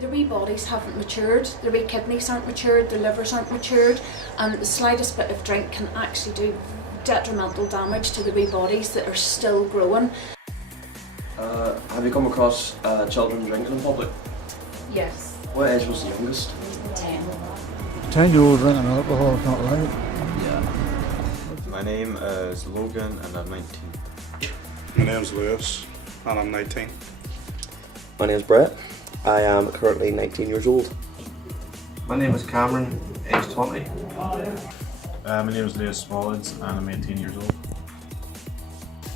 Their wee bodies haven't matured, their wee kidneys aren't matured, their livers aren't matured, and the slightest bit of drink can actually do detrimental damage to the wee bodies that are still growing. Have you come across children drinking in public? Yes. What age was the youngest? 10. 10-year-old drinking alcohol is not right. Yeah. My name is Logan and I'm 19. My name's Lewis and I'm 19. My name's Brett. I am currently 19 years old. My name is Cameron, age 20. My name is Lewis Smallins and I'm 18 years old.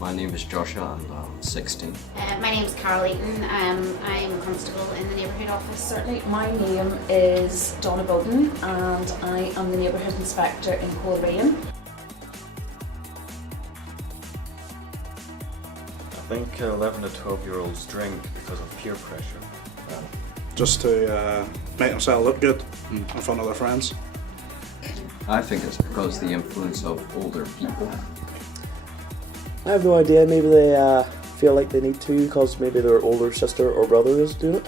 My name is Joshua and I'm 16. My name is Carol Eaton. I'm a constable in the neighbourhood office. Certainly. My name is Donna Bowden and I am the neighbourhood inspector in Coleraine. I think 11 to 12-year-olds drink because of peer pressure. Just to make themselves look good in front of their friends. I think it's because the influence of older people. I have no idea, maybe they feel like they need to because maybe their older sister or brother is doing it.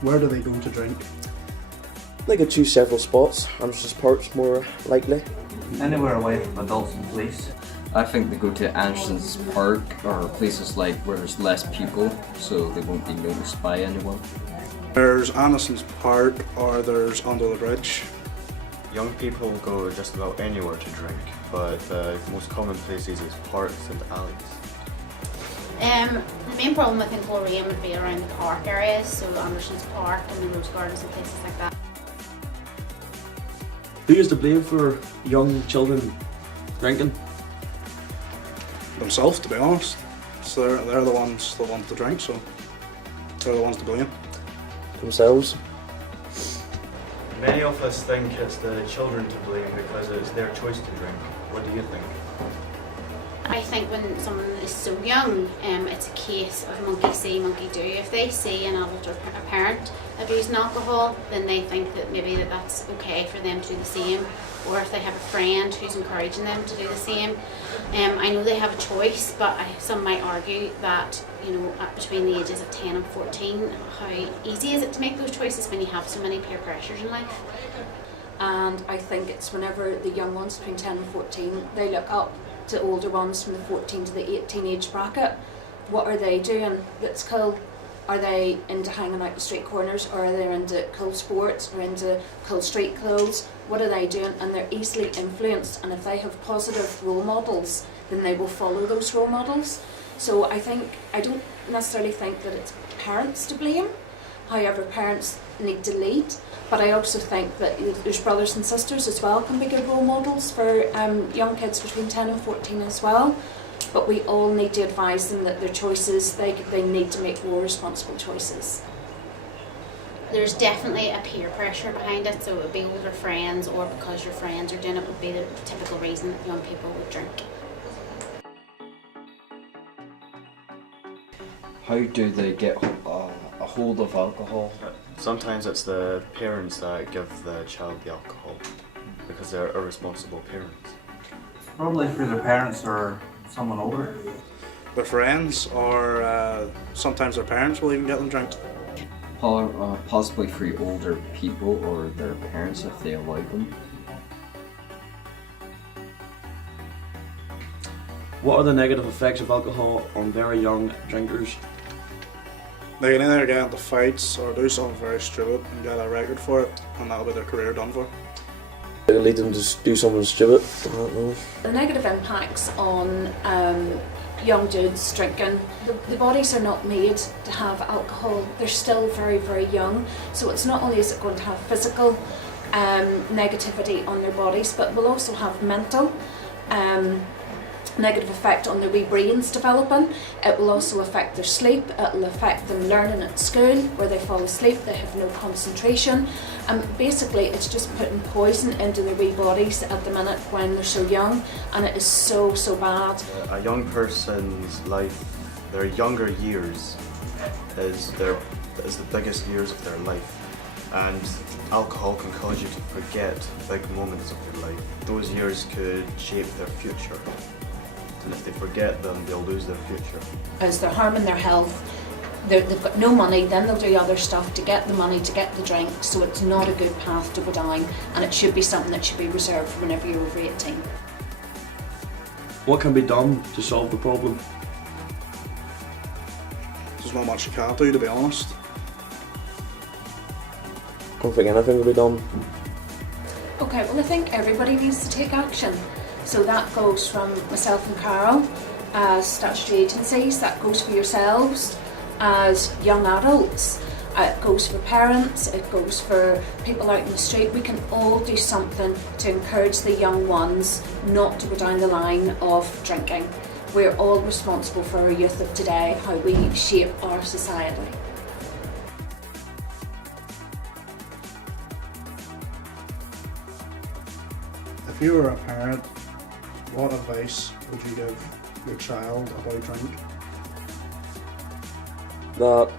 Where do they go to drink? They could choose several spots, Anderson's Park's more likely. Anywhere away from adults and police. I think they go to Anderson's Park or places like where there's less people so they won't be noticed by anyone. There's Anderson's Park or there's Under the Bridge. Young people go just about anywhere to drink, but the most common places is parks and alleys. The main problem within Coleraine would be around the park areas, so Anderson's Park and the Rose Gardens and places like that. Who is to blame for young children drinking? Themselves, to be honest. So they're the ones that want to drink, so they're the ones to blame. Themselves. Many of us think it's the children to blame because it's their choice to drink. What do you think? I think when someone is so young, it's a case of monkey see, monkey do. If they see an adult or a parent abusing alcohol, then they think that maybe that's okay for them to do the same. Or if they have a friend who's encouraging them to do the same. I know they have a choice, but some might argue that, you know, between the ages of 10 and 14, how easy is it to make those choices when you have so many peer pressures in life? And I think it's whenever the young ones between 10 and 14, they look up to older ones from the 14 to the 18 age bracket. What are they doing that's cool? Are they into hanging out the street corners, or are they into cool sports or into cool street clothes? What are they doing? And they're easily influenced, and if they have positive role models, then they will follow those role models. So I don't necessarily think that it's parents to blame. However, parents need to lead, but I also think that there's brothers and sisters as well can be good role models for young kids between 10 and 14 as well. But we all need to advise them that their choices, they need to make more responsible choices. There's definitely a peer pressure behind it, so it would be older friends or because your friends are doing it would be the typical reason that young people would drink. How do they get a hold of alcohol? Sometimes it's the parents that give the child the alcohol because they're irresponsible parents. Probably through their parents or someone older. Their friends or sometimes their parents will even get them drunk. Possibly through older people or their parents if they allow them. What are the negative effects of alcohol on very young drinkers? They can either get into fights or do something very stupid and get a record for it, and that'll be their career done for. It'll lead them to do something stupid. I don't know. The negative impacts on young dudes drinking, the bodies are not made to have alcohol. They're still very, very young. So it's not only is it going to have physical negativity on their bodies, but will also have mental negative effect on their wee brains developing. It will also affect their sleep. It will affect them learning at school, where they fall asleep, they have no concentration. Basically it's just putting poison into their wee bodies at the minute when they're so young, and it is so, so bad. A young person's life, their younger years is the biggest years of their life, and alcohol can cause you to forget big moments of your life. Those years could shape their future. And if they forget them, they'll lose their future. As they're harming their health, they've got no money, then they'll do other stuff to get the money, to get the drink, so it's not a good path to go down, and it should be something that should be reserved for whenever you're over 18. What can be done to solve the problem? There's not much you can do, to be honest. I don't think anything will be done. Okay, well I think everybody needs to take action. So that goes from myself and Carol as statutory agencies, that goes for yourselves as young adults, it goes for parents, it goes for people out in the street. We can all do something to encourage the young ones not to go down the line of drinking. We're all responsible for our youth of today, how we shape our society. If you were a parent, what advice would you give your child about drink? That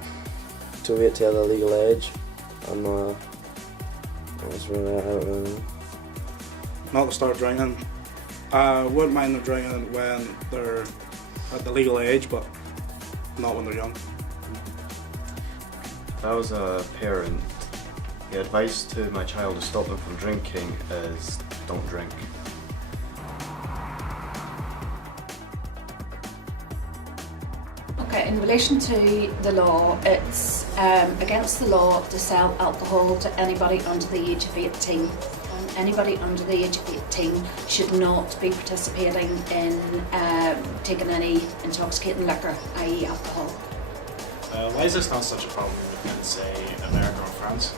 to wait till the legal age, and that's really, I don't really know. Not to start drinking. I wouldn't mind them drinking when they're at the legal age, but not when they're young. If I was a parent, the advice to my child to stop them from drinking is don't drink. Okay, in relation to the law, it's against the law to sell alcohol to anybody under the age of 18. And anybody under the age of 18 should not be participating in taking any intoxicating liquor, i.e. alcohol. Why is this not such a problem in, say, America or France?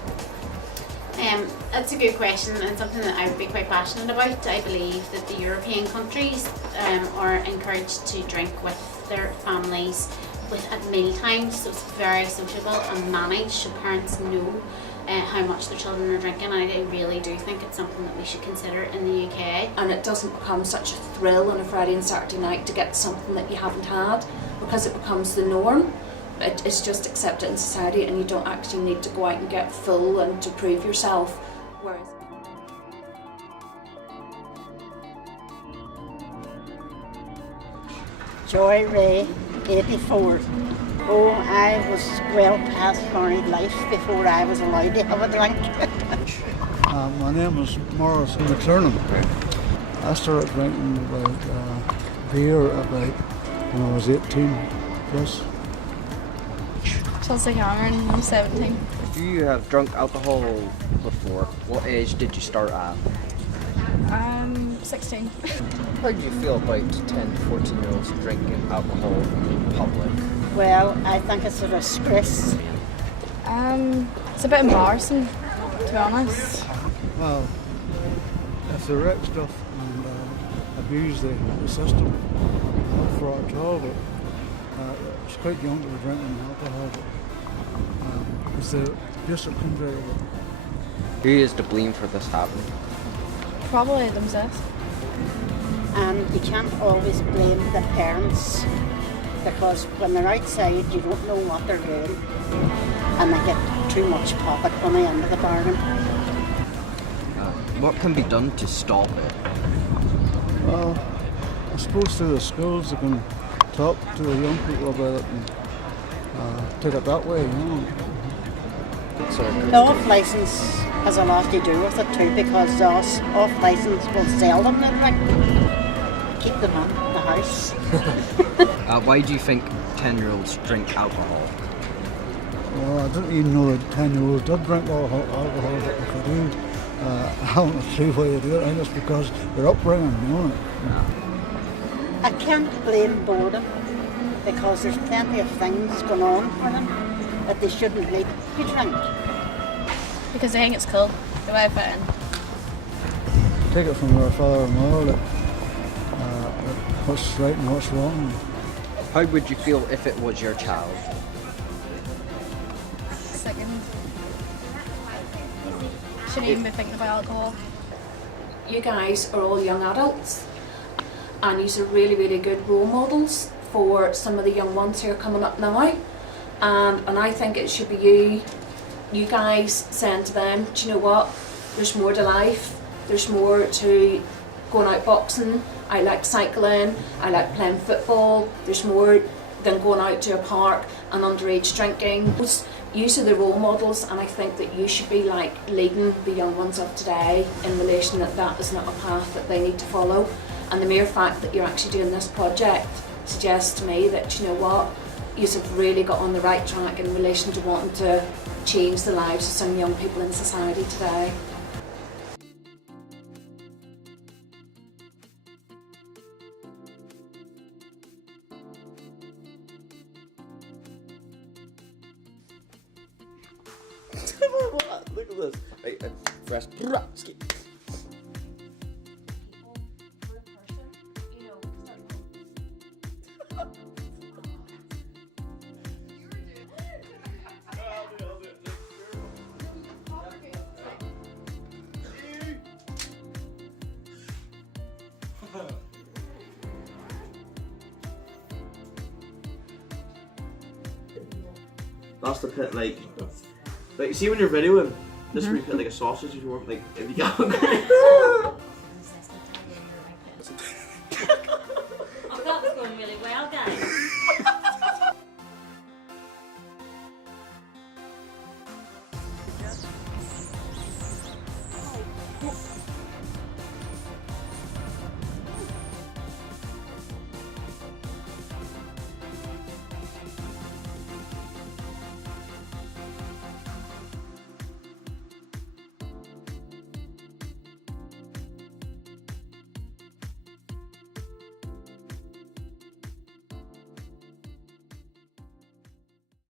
That's a good question and something that I would be quite passionate about. I believe that the European countries are encouraged to drink with their families at meal times, so it's very sociable and managed, so parents know how much their children are drinking, and I really do think it's something that we should consider in the UK. And it doesn't become such a thrill on a Friday and Saturday night to get something that you haven't had, because it becomes the norm. It's just accepted in society, and you don't actually need to go out and get full and to prove yourself. Whereas Joy Ray, 84. Oh, I was well past married life before I was allowed to have a drink. My name is Morris McTurnan. I started drinking about beer about when I was 18 plus. Chelsea Cameron, I'm 17. You have drunk alcohol before. What age did you start at? 16. How do you feel about 10 to 14-year-olds drinking alcohol in public? Well, I think it's a disgrace. It's a bit embarrassing, to be honest. Well, if they wreck stuff and abuse the system, not for it at all, but it's quite young to be drinking alcohol, but it's the abuse that comes out of it. Who is to blame for this happening? Probably themselves. And you can't always blame the parents, because when they're outside you don't know what they're doing, and they get too much pocket money into the bargain. What can be done to stop it? Well, I suppose through the schools they can talk to the young people about it and take it that way, you know. The off-licence has a lot to do with it too, because the off-licence will sell them the drink, keep them in the house. Why do you think 10-year-olds drink alcohol? Well, I didn't even know that 10-year-olds did drink alcohol, but if they do, I haven't a clue why they do it. I think it's because their upbringing, you know. I can't blame boredom, because there's plenty of things going on for them that they shouldn't need to drink. Because they think it's cool, the way I fit in. Take it from their father and mother that what's right and what's wrong. How would you feel if it was your child? Second. Shouldn't even be thinking about alcohol. you guys are all young adults, and you are really, really good role models for some of the young ones who are coming up now. And I think it should be you guys saying to them, do you know what, there's more to life, there's more to going out boxing, I like cycling, I like playing football, there's more than going out to a park and underage drinking. Use of the role models, and I think that you should be like leading the young ones of today in relation that that is not a path that they need to follow. And the mere fact that you're actually doing this project suggests to me that, you know what, you have really got on the right track in relation to wanting to change the lives of some young people in society today. Look at this. Right, fresh. Skip. That's the pit, like see when you're videoing, this where you put like a sausage if you want, like if you get hungry. Oh, that was going really well, guys.